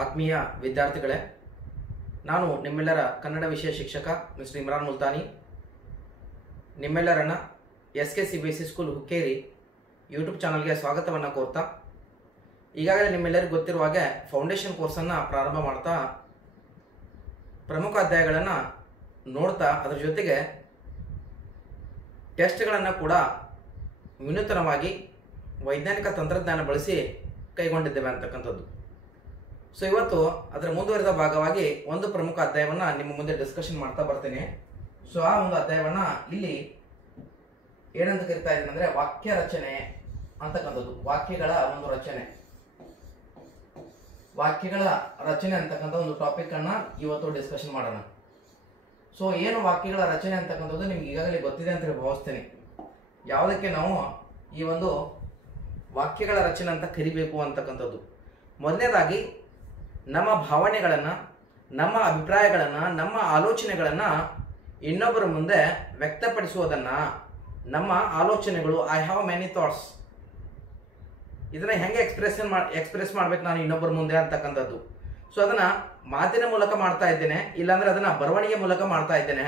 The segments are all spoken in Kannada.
ಆತ್ಮೀಯ ವಿದ್ಯಾರ್ಥಿಗಳೇ, ನಾನು ನಿಮ್ಮೆಲ್ಲರ ಕನ್ನಡ ವಿಷಯ ಶಿಕ್ಷಕ ಮಿಸ್ಟರ್ ಇಮ್ರಾನ್ ಮುಲ್ತಾನಿ ನಿಮ್ಮೆಲ್ಲರನ್ನ SK CBSE school Hukkeri YouTube ಚಾನಲ್ಗೆ ಸ್ವಾಗತವನ್ನು ಕೋರ್ತಾ, ಈಗಾಗಲೇ ನಿಮ್ಮೆಲ್ಲರಿಗೂ ಗೊತ್ತಿರುವ ಹಾಗೆ ಫೌಂಡೇಶನ್ ಕೋರ್ಸನ್ನು ಪ್ರಾರಂಭ ಮಾಡ್ತಾ ಪ್ರಮುಖ ಅಧ್ಯಾಯಗಳನ್ನು ನೋಡ್ತಾ ಅದರ ಜೊತೆಗೆ ಟೆಸ್ಟ್ಗಳನ್ನು ಕೂಡ ವಿನೂತನವಾಗಿ ವೈಜ್ಞಾನಿಕ ತಂತ್ರಜ್ಞಾನ ಬಳಸಿ ಕೈಗೊಂಡಿದ್ದೇವೆ ಅಂತಕ್ಕಂಥದ್ದು. ಸೊ ಇವತ್ತು ಅದರ ಮುಂದುವರೆದ ಭಾಗವಾಗಿ ಒಂದು ಪ್ರಮುಖ ಅಧ್ಯಾಯವನ್ನು ನಿಮ್ಮ ಮುಂದೆ ಡಿಸ್ಕಷನ್ ಮಾಡ್ತಾ ಬರ್ತೀನಿ. ಸೊ ಆ ಒಂದು ಅಧ್ಯಾಯವನ್ನು ಇಲ್ಲಿ ಏನಂತ ಕರಿತಾ ಇದ್ದೀನಿ ಅಂದರೆ ವಾಕ್ಯ ರಚನೆ ಅಂತಕ್ಕಂಥದ್ದು. ವಾಕ್ಯಗಳ ರಚನೆ ಅಂತಕ್ಕಂಥ ಒಂದು ಟಾಪಿಕ್ ಅನ್ನ ಇವತ್ತು ಡಿಸ್ಕಷನ್ ಮಾಡೋಣ. ಸೊ ಏನು ವಾಕ್ಯಗಳ ರಚನೆ ಅಂತಕ್ಕಂಥದ್ದು ನಿಮ್ಗೆ ಈಗಾಗಲೇ ಗೊತ್ತಿದೆ ಅಂತ ಹೇಳಿ ಭಾವಿಸ್ತೇನೆ. ಯಾವುದಕ್ಕೆ ನಾವು ಈ ಒಂದು ವಾಕ್ಯಗಳ ರಚನೆ ಅಂತ ಕರಿಬೇಕು ಅಂತಕ್ಕಂಥದ್ದು, ಮೊದಲನೇದಾಗಿ ನಮ್ಮ ಭಾವನೆಗಳನ್ನು, ನಮ್ಮ ಅಭಿಪ್ರಾಯಗಳನ್ನು, ನಮ್ಮ ಆಲೋಚನೆಗಳನ್ನು ಇನ್ನೊಬ್ಬರ ಮುಂದೆ ವ್ಯಕ್ತಪಡಿಸುವುದನ್ನು, ನಮ್ಮ ಆಲೋಚನೆಗಳು ಐ ಹ್ಯಾವ್ ಮೆನಿ ಥಾಟ್ಸ್, ಇದನ್ನ ಹೆಂಗೆ ಎಕ್ಸ್ಪ್ರೆಸ್ ಮಾಡ್ಬೇಕು ನಾನು ಇನ್ನೊಬ್ಬರ ಮುಂದೆ ಅಂತಕ್ಕಂಥದ್ದು. ಸೊ ಅದನ್ನ ಮಾತಿನ ಮೂಲಕ ಮಾಡ್ತಾ ಇದ್ದೇನೆ, ಇಲ್ಲಾಂದ್ರೆ ಅದನ್ನ ಬರವಣಿಗೆ ಮೂಲಕ ಮಾಡ್ತಾ ಇದ್ದೇನೆ.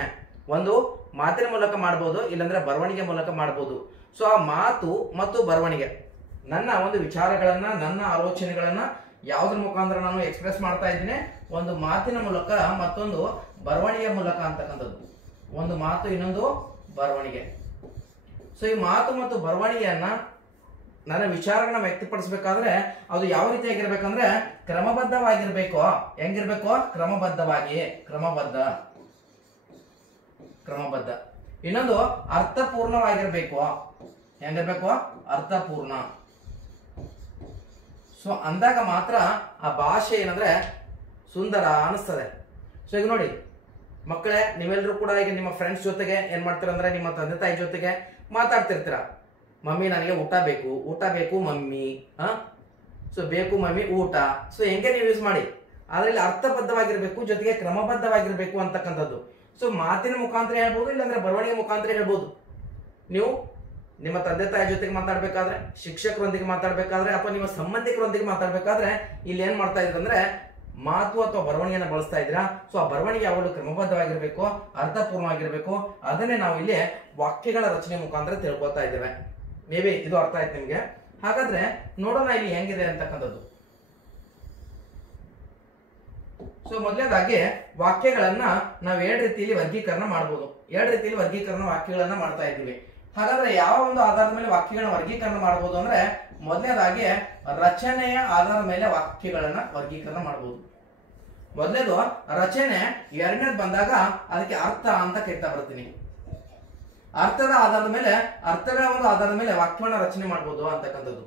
ಒಂದು ಮಾತಿನ ಮೂಲಕ ಮಾಡ್ಬೋದು, ಇಲ್ಲಾಂದ್ರೆ ಬರವಣಿಗೆ ಮೂಲಕ ಮಾಡ್ಬೋದು. ಸೊ ಆ ಮಾತು ಮತ್ತು ಬರವಣಿಗೆ, ನನ್ನ ಒಂದು ವಿಚಾರಗಳನ್ನ, ನನ್ನ ಆಲೋಚನೆಗಳನ್ನ ಯಾವುದ್ರ ಮುಖಾಂತರ ನಾನು ಎಕ್ಸ್ಪ್ರೆಸ್ ಮಾಡ್ತಾ ಇದ್ದೀನಿ, ಒಂದು ಮಾತಿನ ಮೂಲಕ ಮತ್ತೊಂದು ಬರವಣಿಗೆ ಮೂಲಕ ಅಂತಕ್ಕಂಥದ್ದು. ಒಂದು ಮಾತು, ಇನ್ನೊಂದು ಬರವಣಿಗೆ. ಸೊ ಈ ಮಾತು ಮತ್ತು ಬರವಣಿಗೆಯನ್ನ, ನನ್ನ ವಿಚಾರಗಳನ್ನ ವ್ಯಕ್ತಪಡಿಸಬೇಕಾದ್ರೆ ಅದು ಯಾವ ರೀತಿಯಾಗಿರ್ಬೇಕಂದ್ರೆ ಕ್ರಮಬದ್ಧವಾಗಿರ್ಬೇಕು. ಹೆಂಗಿರ್ಬೇಕು? ಕ್ರಮಬದ್ಧ. ಇನ್ನೊಂದು ಅರ್ಥಪೂರ್ಣವಾಗಿರ್ಬೇಕು. ಹೆಂಗಿರ್ಬೇಕು? ಅರ್ಥಪೂರ್ಣ. ಸೊ ಅಂದಾಗ ಮಾತ್ರ ಆ ಭಾಷೆ ಏನಂದ್ರೆ ಸುಂದರ ಅನಿಸ್ತದೆ. ಸೊ ಈಗ ನೋಡಿ ಮಕ್ಕಳೇ, ನೀವೆಲ್ಲರೂ ಕೂಡ ಈಗ ನಿಮ್ಮ ಫ್ರೆಂಡ್ಸ್ ಜೊತೆಗೆ ಏನ್ ಮಾಡ್ತೀರ ಅಂದ್ರೆ ನಿಮ್ಮ ತಂದೆ ತಾಯಿ ಜೊತೆಗೆ ಮಾತಾಡ್ತಿರ್ತೀರ. ಮಮ್ಮಿ ನನಗೆ ಊಟ ಬೇಕು ಮಮ್ಮಿ, ಸೊ ಬೇಕು ಮಮ್ಮಿ ಊಟ. ಸೊ ಹೆಂಗೆ ನೀವು ಯೂಸ್ ಮಾಡಿ, ಅದ್ರಲ್ಲಿ ಅರ್ಥಬದ್ಧವಾಗಿರ್ಬೇಕು, ಜೊತೆಗೆ ಕ್ರಮಬದ್ಧವಾಗಿರ್ಬೇಕು ಅಂತಕ್ಕಂಥದ್ದು. ಸೊ ಮಾತಿನ ಮುಖಾಂತರ ಹೇಳ್ಬೋದು, ಇಲ್ಲಾಂದ್ರೆ ಬರವಣಿಗೆ ಮುಖಾಂತರ ಹೇಳ್ಬೋದು. ನೀವು ನಿಮ್ಮ ತಂದೆ ತಾಯಿ ಜೊತೆಗೆ ಮಾತಾಡ್ಬೇಕಾದ್ರೆ, ಶಿಕ್ಷಕರೊಂದಿಗೆ ಮಾತಾಡ್ಬೇಕಾದ್ರೆ, ಅಥವಾ ನಿಮ್ಮ ಸಂಬಂಧಿಕರೊಂದಿಗೆ ಮಾತಾಡ್ಬೇಕಾದ್ರೆ ಇಲ್ಲಿ ಏನ್ ಮಾಡ್ತಾ ಇದ್ರ ಅಂದ್ರೆ ಮಾತು ಅಥವಾ ಬರವಣಿಗೆನ ಬಳಸ್ತಾ ಇದ್ದೀರಾ. ಸೊ ಆ ಬರವಣಿಗೆ ಯಾವಾಗಲೂ ಕ್ರಮಬದ್ಧವಾಗಿರ್ಬೇಕು, ಅರ್ಥಪೂರ್ಣವಾಗಿರ್ಬೇಕು. ಅದನ್ನೇ ನಾವು ಇಲ್ಲಿ ವಾಕ್ಯಗಳ ರಚನೆ ಮುಖಾಂತರ ತಿಳ್ಕೊತಾ ಇದ್ದೇವೆ. ಮೇ ಬಿ ಇದು ಅರ್ಥ ಆಯ್ತು ನಿಮ್ಗೆ. ಹಾಗಾದ್ರೆ ನೋಡೋಣ ಇಲ್ಲಿ ಹೆಂಗಿದೆ ಅಂತಕ್ಕಂಥದ್ದು. ಸೊ ಮೊದಲನೇದಾಗಿ ವಾಕ್ಯಗಳನ್ನ ನಾವು ಎರಡು ರೀತಿಯಲ್ಲಿ ವರ್ಗೀಕರಣ ಮಾಡಬಹುದು. ಎರಡು ರೀತಿಯಲ್ಲಿ ವರ್ಗೀಕರಣ ವಾಕ್ಯಗಳನ್ನ ಮಾಡ್ತಾ ಇದ್ದೀವಿ. ಹಾಗಾದ್ರೆ ಯಾವ ಒಂದು ಆಧಾರದ ಮೇಲೆ ವಾಕ್ಯಗಳನ್ನ ವರ್ಗೀಕರಣ ಮಾಡಬಹುದು ಅಂದ್ರೆ, ಮೊದಲನೇದಾಗಿ ರಚನೆಯ ಆಧಾರದ ಮೇಲೆ ವಾಕ್ಯಗಳನ್ನ ವರ್ಗೀಕರಣ ಮಾಡಬಹುದು. ಮೊದಲನೇದು ರಚನೆ, ಎರಡನೇದು ಬಂದಾಗ ಅದಕ್ಕೆ ಅರ್ಥ ಅಂತ ಕರಿತಾ ಬರ್ತೀನಿ. ಅರ್ಥಗಳ ಒಂದು ಆಧಾರದ ಮೇಲೆ ವಾಕ್ಯವನ್ನ ರಚನೆ ಮಾಡಬಹುದು ಅಂತಕ್ಕಂಥದ್ದು.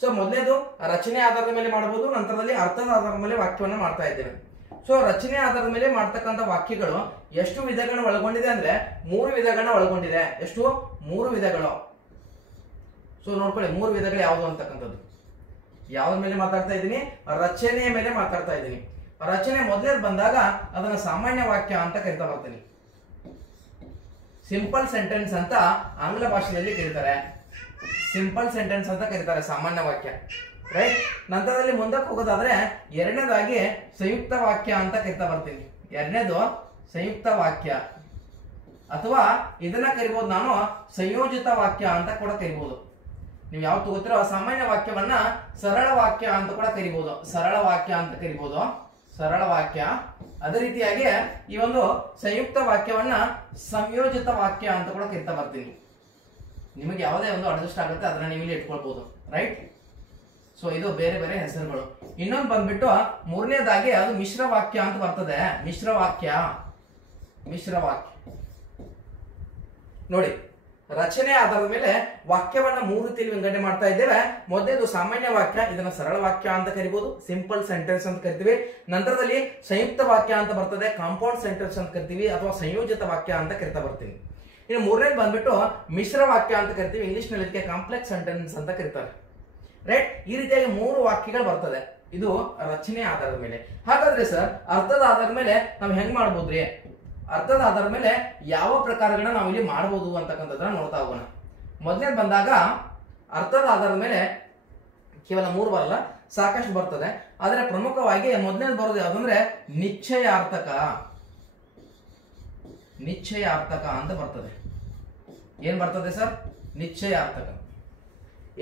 ಸೊ ಮೊದಲನೇದು ರಚನೆ ಆಧಾರದ ಮೇಲೆ ಮಾಡಬಹುದು, ನಂತರದಲ್ಲಿ ಅರ್ಥದ ಆಧಾರದ ಮೇಲೆ ವಾಕ್ಯವನ್ನ ಮಾಡ್ತಾ ಇದ್ದೇವೆ. ಸೊ ರಚನೆ ಆಧಾರದ ಮೇಲೆ ಮಾಡ್ತಕ್ಕಂಥ ವಾಕ್ಯಗಳು ಎಷ್ಟು ವಿಧಗಳನ್ನ ಒಳಗೊಂಡಿದೆ ಅಂದ್ರೆ 3 ವಿಧಗಳನ್ನ ಒಳಗೊಂಡಿದೆ. ಎಷ್ಟು? 3 ವಿಧಗಳು. ಸೊ ನೋಡ್ಕೊಳ್ಳಿ 3 ವಿಧಗಳು ಯಾವುದು ಅಂತಕ್ಕಂಥದ್ದು. ಯಾವ್ದ್ರ ಮೇಲೆ ಮಾತಾಡ್ತಾ ಇದ್ದೀನಿ? ರಚನೆಯ ಮೇಲೆ ಮಾತಾಡ್ತಾ ಇದ್ದೀನಿ. ರಚನೆ ಮೊದಲನೇದು ಬಂದಾಗ ಅದನ್ನ ಸಾಮಾನ್ಯ ವಾಕ್ಯ ಅಂತ ಕರಿತಾ ಬರ್ತೀನಿ. ಸಿಂಪಲ್ ಸೆಂಟೆನ್ಸ್ ಅಂತ ಆಂಗ್ಲ ಭಾಷೆಯಲ್ಲಿ ಕರೀತಾರೆ. ಸಾಮಾನ್ಯ ವಾಕ್ಯ, ರೈಟ್. ನಂತರದಲ್ಲಿ ಮುಂದಕ್ಕೆ ಹೋಗೋದಾದ್ರೆ ಎರಡನೇದಾಗಿ ಸಂಯುಕ್ತ ವಾಕ್ಯ ಅಂತ ಕರಿತಾ ಬರ್ತೀನಿ. ಎರಡನೇದು ಸಂಯುಕ್ತ ವಾಕ್ಯ, ಅಥವಾ ಇದನ್ನ ಕರಿಬಹುದು ನಾನು ಸಂಯೋಜಿತ ವಾಕ್ಯ ಅಂತ ಕೂಡ ಕರಿಬಹುದು. ನೀವು ಯಾವ ತಗೋತಿರೋ ಸಾಮಾನ್ಯ ವಾಕ್ಯವನ್ನ ಸರಳ ವಾಕ್ಯ ಅಂತ ಕೂಡ ಕರಿಬಹುದು. ಸರಳ ವಾಕ್ಯ. ಅದೇ ರೀತಿಯಾಗಿ ಈ ಒಂದು ಸಂಯುಕ್ತ ವಾಕ್ಯವನ್ನ ಸಂಯೋಜಿತ ವಾಕ್ಯ ಅಂತ ಕೂಡ ಕರಿತಾ ಬರ್ತೀನಿ. ನಿಮಗೆ ಯಾವುದೇ ಒಂದು ಅಡ್ಜಸ್ಟ್ ಆಗುತ್ತೆ ಅದನ್ನ ನೀವು ಇಲ್ಲಿ ಇಟ್ಕೊಳ್ಬಹುದು, ರೈಟ್. ಸೊ ಇದು ಬೇರೆ ಬೇರೆ ಹೆಸರುಗಳು. ಇನ್ನೊಂದು ಬಂದ್ಬಿಟ್ಟು ಮೂರನೇದಾಗಿ ಅದು ಮಿಶ್ರ ವಾಕ್ಯ ಅಂತ ಬರ್ತದೆ. ಮಿಶ್ರ ವಾಕ್ಯ ನೋಡಿ, ರಚನೆ ಆಧಾರದ ಮೇಲೆ ವಾಕ್ಯವನ್ನ 3 ರೀತಿಯಲ್ಲಿ ವಿಂಗಡಣೆ ಮಾಡ್ತಾ ಇದ್ದೇವೆ. ಮೊದಲೇದು ಸಾಮಾನ್ಯ ವಾಕ್ಯ, ಇದನ್ನ ಸರಳ ವಾಕ್ಯ ಅಂತ ಕರಿಬಹುದು, ಸಿಂಪಲ್ ಸೆಂಟೆನ್ಸ್ ಅಂತ ಕರಿತೀವಿ. ನಂತರದಲ್ಲಿ ಸಂಯುಕ್ತ ವಾಕ್ಯ ಅಂತ ಬರ್ತದೆ, ಕಾಂಪೌಂಡ್ ಸೆಂಟೆನ್ಸ್ ಅಂತ ಕರಿತೀವಿ, ಅಥವಾ ಸಂಯೋಜಿತ ವಾಕ್ಯ ಅಂತ ಕರಿತಾ ಬರ್ತೀವಿ. ಇನ್ನು ಮೂರನೇದು ಬಂದ್ಬಿಟ್ಟು ಮಿಶ್ರ ವಾಕ್ಯ ಅಂತ ಕರಿತೀವಿ. ಇಂಗ್ಲಿಷ್ ನಲ್ಲಿ ಇದಕ್ಕೆ ಕಾಂಪ್ಲೆಕ್ಸ್ ಸೆಂಟೆನ್ಸ್ ಅಂತ ಕರೀತಾರೆ, ರೈಟ್. ಈ ರೀತಿಯಾಗಿ 3 ವಾಕ್ಯಗಳು ಬರ್ತದೆ. ಇದು ರಚನೆ ಆಧಾರದ ಮೇಲೆ. ಹಾಗಾದ್ರೆ ಸರ್ ಅರ್ಥದ ಆಧಾರದ ಮೇಲೆ ನಾವು ಹೆಂಗ್ ಮಾಡ್ಬೋದ್ರಿ? ಅರ್ಥದ ಆಧಾರದ ಮೇಲೆ ಯಾವ ಪ್ರಕಾರಗಳನ್ನ ನಾವು ಇಲ್ಲಿ ಮಾಡಬಹುದು ಅಂತಕ್ಕಂಥದ್ದನ್ನ ನೋಡ್ತಾ ಹೋಗೋಣ. ಮೊದಲನೇದು ಬಂದಾಗ ಅರ್ಥದ ಆಧಾರದ ಮೇಲೆ ಕೇವಲ 3 ಬರಲ್ಲ, ಸಾಕಷ್ಟು ಬರ್ತದೆ. ಆದರೆ ಪ್ರಮುಖವಾಗಿ ಮೊದಲನೇದು ಬರೋದು ಯಾವ್ದಂದ್ರೆ ನಿಶ್ಚಯಾರ್ಥಕ. ನಿಶ್ಚಯಾರ್ಥಕ ಅಂತ ಬರ್ತದೆ. ಏನ್ ಬರ್ತದೆ ಸರ್? ನಿಶ್ಚಯಾರ್ಥಕ.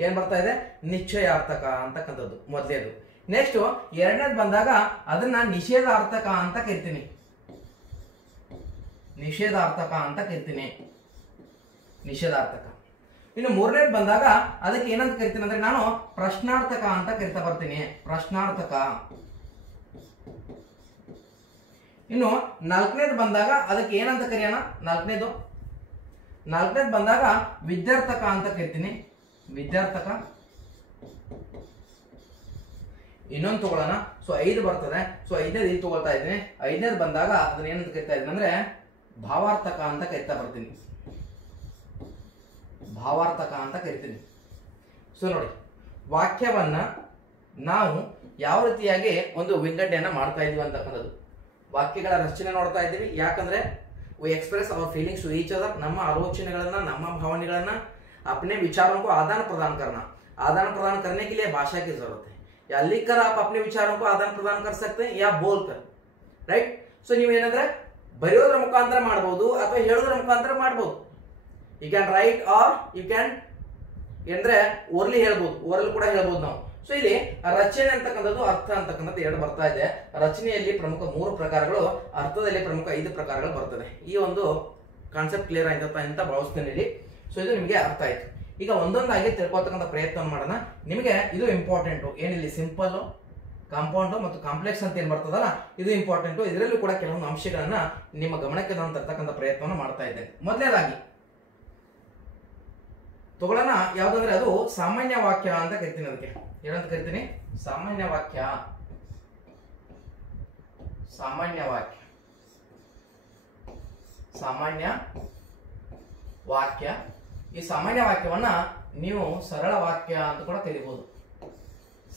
ಏನ್ ಬರ್ತಾ ಇದೆ? ನಿಶ್ಚಯಾರ್ಥಕ ಅಂತಕ್ಕಂಥದ್ದು ಮೊದಲೇದು. ನೆಕ್ಸ್ಟ್ ಎರಡನೇದು ಬಂದಾಗ ಅದನ್ನ ನಿಷೇಧಾರ್ಥಕ ಅಂತ ಕರಿತೀನಿ. ನಿಷೇಧಾರ್ಥಕ ಅಂತ ಕರಿತೀನಿ. ನಿಷೇಧಾರ್ಥಕ. ಇನ್ನು ಮೂರನೇದು ಬಂದಾಗ ಅದಕ್ಕೆ ಏನಂತ ಕರಿತೀನಿ ಅಂದ್ರೆ ನಾನು ಪ್ರಶ್ನಾರ್ಥಕ ಅಂತ ಕರಿತಾ ಬರ್ತೀನಿ. ಪ್ರಶ್ನಾರ್ಥಕ. ಇನ್ನು ನಾಲ್ಕನೇದು ಬಂದಾಗ ಅದಕ್ಕೆ ಏನಂತ ಕರೆಯೋಣ? ನಾಲ್ಕನೇದು ಬಂದಾಗ ವಿದ್ಯಾರ್ಥಕ ಅಂತ ಕರಿತೀನಿ. ವಿದ್ಯಾರ್ಥಕ. ಇನ್ನೊಂದು ತಗೊಳ್ಳೋಣ. ಸೊ 5 ಬರ್ತದೆ. ಸೊ 5ನೇದು ಇಲ್ಲಿ ತಗೊಳ್ತಾ ಇದ್ದೀನಿ. 5ನೇದು ಬಂದಾಗ ಅದನ್ನ ಏನಂತ ಕರಿತಾ ಇದ್ದೀನಿ ಅಂದ್ರೆ ಭಾವಾರ್ಥಕ ಅಂತ ಕರಿತಾ ಬರ್ತೀನಿ. ಭಾವಾರ್ಥಕ ಅಂತ ಕರಿತೀನಿ. ಸೊ ನೋಡಿ, ವಾಕ್ಯವನ್ನ ನಾವು ಯಾವ ರೀತಿಯಾಗಿ ಒಂದು ವಿಂಗಡಣೆಯನ್ನ ಮಾಡ್ತಾ ಇದೀವಿ ಅಂತಕ್ಕಂಥದ್ದು. ವಾಕ್ಯಗಳ ರಚನೆ ನೋಡ್ತಾ ಇದ್ದೀವಿ. ಯಾಕಂದ್ರೆ we express our feelings to each other. ನಮ್ಮ ಆಲೋಚನೆಗಳನ್ನ, ನಮ್ಮ ಭಾವನೆಗಳನ್ನ अपने विचारों को आदान प्रदान करना. आदान प्रदान करने के लिए भाषा की जरूरत है. या लिखकर आप अपने विचारों को आदान प्रदान कर सकते हैं या बोलकर. राइट. ಸೊ ನೀವು ಏನಂದ್ರೆ ಬರೆಯೋದ್ರ ಮುಖಾಂತರ ಮಾಡಬಹುದು ಅಥವಾ ಹೇಳೋದ್ರ ಮುಖಾಂತರ ಮಾಡಬಹುದು. You can write or you can ಅಂದ್ರೆ ಓರ್ಲಿ ಹೇಳ್ಬೋದು, ಓರಲ್ ಕೂಡ ಹೇಳ್ಬೋದು ನಾವು. ಸೊ ಇಲ್ಲಿ ರಚನೆ ಅಂತಕ್ಕಂಥದ್ದು, ಅರ್ಥ ಅಂತಕ್ಕಂಥದ್ದು 2 ಬರ್ತಾ ಇದೆ. ರಚನೆಯಲ್ಲಿ ಪ್ರಮುಖ 3 ಪ್ರಕಾರಗಳು, ಅರ್ಥದಲ್ಲಿ ಪ್ರಮುಖ 5 ಪ್ರಕಾರಗಳು ಬರ್ತದೆ. ಈ ಒಂದು ಕಾನ್ಸೆಪ್ಟ್ ಕ್ಲಿಯರ್ ಆಯ್ತಪ್ಪ ಅಂತ ಭಾವಿಸ್ತೇನೆ ಇಲ್ಲಿ. ಸೊ ಇದು ನಿಮಗೆ ಅರ್ಥ ಆಯ್ತು. ಈಗ ಒಂದೊಂದಾಗಿ ತಿಳ್ಕೊಳ್ತಕ್ಕಂಥ ಪ್ರಯತ್ನ ಮಾಡೋಣ. ನಿಮಗೆ ಇದು ಇಂಪಾರ್ಟೆಂಟ್. ಏನಿಲ್ಲಿ ಸಿಂಪಲ್, ಕಾಂಪೌಂಡ್ ಮತ್ತು ಕಾಂಪ್ಲೆಕ್ಸ್ ಅಂತ ಏನ್ ಬರ್ತದಲ್ಲ, ಇದು ಇಂಪಾರ್ಟೆಂಟ್. ಇದರಲ್ಲೂ ಕೂಡ ಕೆಲವೊಂದು ಅಂಶಗಳನ್ನ ನಿಮ್ಮ ಗಮನಕ್ಕೆ ನಾನು ತರ್ತಕ್ಕಂಥ ಪ್ರಯತ್ನವನ್ನು ಮಾಡ್ತಾ ಇದ್ದೇನೆ. ಮೊದಲನೇದಾಗಿ ತಗೊಳ್ಳೋಣ. ಯಾವ್ದಂದ್ರೆ ಅದು ಸಾಮಾನ್ಯ ವಾಕ್ಯ ಅಂತ ಕರಿತೀನಿ. ಅದಕ್ಕೆ ಏನಂತ ಕರಿತೀನಿ? ಸಾಮಾನ್ಯ ವಾಕ್ಯ. ಸಾಮಾನ್ಯ ವಾಕ್ಯ. ಸಾಮಾನ್ಯ ವಾಕ್ಯ. ಈ ಸಾಮಾನ್ಯ ವಾಕ್ಯವನ್ನ ನೀವು ಸರಳ ವಾಕ್ಯ ಅಂತ ಕೂಡ ಕರಿಬಹುದು.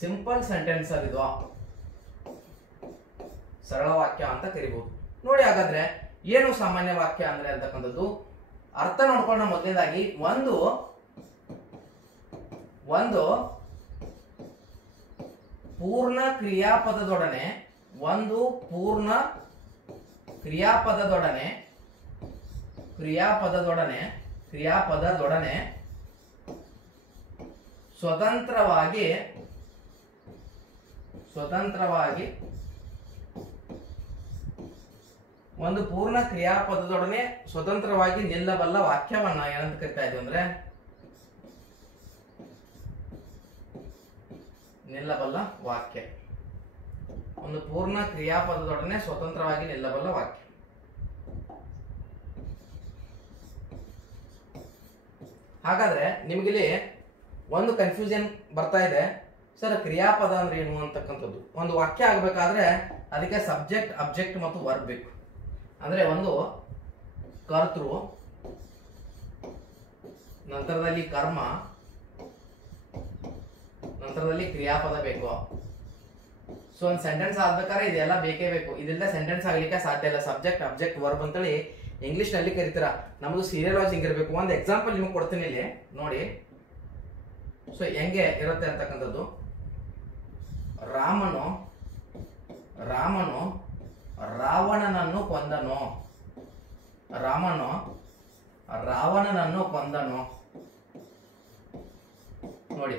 ಸಿಂಪಲ್ ಸೆಂಟೆನ್ಸ್ ಆಗಿದ್ವ ಸರಳ ವಾಕ್ಯ ಅಂತ ಕರಿಬಹುದು. ನೋಡಿ ಹಾಗಾದ್ರೆ ಏನು ಸಾಮಾನ್ಯ ವಾಕ್ಯ ಅಂದ್ರೆ ಅಂತಕ್ಕಂಥದ್ದು ಅರ್ಥ ನೋಡ್ಕೊಳ್ಳೋಣ. ಮೊದಲನೇದಾಗಿ ಒಂದು ಪೂರ್ಣ ಕ್ರಿಯಾಪದದೊಡನೆ, ಒಂದು ಪೂರ್ಣ ಕ್ರಿಯಾಪದದೊಡನೆ ಸ್ವತಂತ್ರವಾಗಿ ಒಂದು ಪೂರ್ಣ ಕ್ರಿಯಾಪದದೊಡನೆ ಸ್ವತಂತ್ರವಾಗಿ ನಿಲ್ಲಬಲ್ಲ ವಾಕ್ಯವನ್ನ ಏನಂತ ಕರಿತಾ ಇದ್ದೀವಿ ಅಂದ್ರೆ ನಿಲ್ಲಬಲ್ಲ ವಾಕ್ಯ. ಒಂದು ಪೂರ್ಣ ಕ್ರಿಯಾಪದದೊಡನೆ ಸ್ವತಂತ್ರವಾಗಿ ನಿಲ್ಲಬಲ್ಲ ವಾಕ್ಯ. ಹಾಗಾದ್ರೆ ನಿಮಗಿಲ್ಲಿ ಒಂದು ಕನ್ಫ್ಯೂಷನ್ ಬರ್ತಾ ಇದೆ, ಸರ್ ಕ್ರಿಯಾಪದ ಅಂದ್ರೆ ಏನು ಅಂತಕ್ಕಂಥದ್ದು. ಒಂದು ವಾಕ್ಯ ಆಗ್ಬೇಕಾದ್ರೆ ಅದಕ್ಕೆ ಸಬ್ಜೆಕ್ಟ್, ಅಬ್ಜೆಕ್ಟ್ ಮತ್ತು ವರ್ಬ್ ಬೇಕು. ಅಂದ್ರೆ ಒಂದು ಕರ್ತೃ, ನಂತರದಲ್ಲಿ ಕರ್ಮ, ನಂತರದಲ್ಲಿ ಕ್ರಿಯಾಪದ ಬೇಕು. ಸೊ ಒಂದು ಸೆಂಟೆನ್ಸ್ ಆಗ್ಬೇಕಾದ್ರೆ ಇದೆಲ್ಲ ಬೇಕೇ ಬೇಕು. ಇದೆಲ್ಲ ಸೆಂಟೆನ್ಸ್ ಆಗ್ಲಿಕ್ಕೆ ಸಾಧ್ಯ ಇಲ್ಲ. ಸಬ್ಜೆಕ್ಟ್, ಅಬ್ಜೆಕ್ಟ್, ವರ್ಬ್ ಅಂತೇಳಿ ಇಂಗ್ಲಿಷ್ ನಲ್ಲಿ ಕರಿತೀರಾ. ನಮ್ದು ಸೀರಿಯಲ್ ವಾಯ್ಸ್ ಹಿಂಗಿರ್ಬೇಕು. ಒಂದು ಎಕ್ಸಾಂಪಲ್ ನಿಮಗೆ ಕೊಡ್ತೀನಿ ಇಲ್ಲಿ ನೋಡಿ. ಸೊ ಹೆಂಗೆ ಇರುತ್ತೆ ಅಂತಕ್ಕಂಥದ್ದು. ರಾಮನು ರಾವಣನನ್ನು ಕೊಂದನು. ರಾಮನು ರಾವಣನನ್ನು ಕೊಂದನು. ನೋಡಿ,